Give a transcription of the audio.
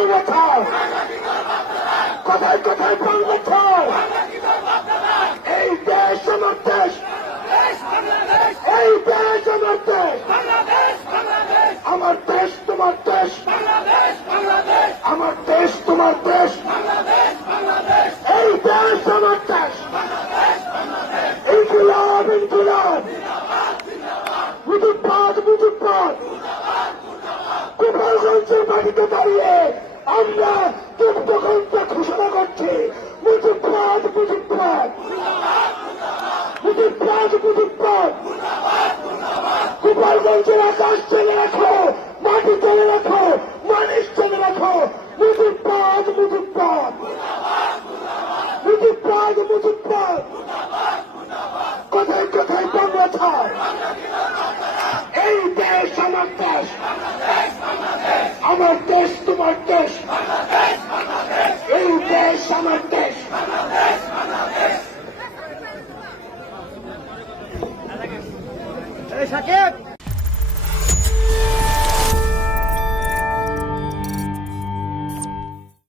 বাংলা ছাড় কোথায় কোথায় ছাড় এই দেশ আমার দেশ। এই দেশ আমার দেশ। আমার দেশ তোমার দেশ। আমার দেশ তোমার দেশ। এই দেশ আমার দেশ। ইনকুলাব ইনকুলাব। মুজিবাদ মুজিবাদ গোপালগঞ্জের মাটিতে দাঁড়িয়ে আমরা দুর্গন্ধ ঘোষণা করছি। মুজিবাদ মুজিবাদ মুজিবাদ মুজিবাদ গোপালগঞ্জের আকাশ চলে রাখো, মাটি চলে রাখো মানুষ চলে রাখো। মুজিবাদ মুজিবাদ মুজিবাদ মুজিবাদ কোথায় কোথায় বাংলা ছাড়। এই দেশ, আমার দেশ। আমার দেশ তোমার দেশ। এই দেশ আমার দেশ। সাকিব!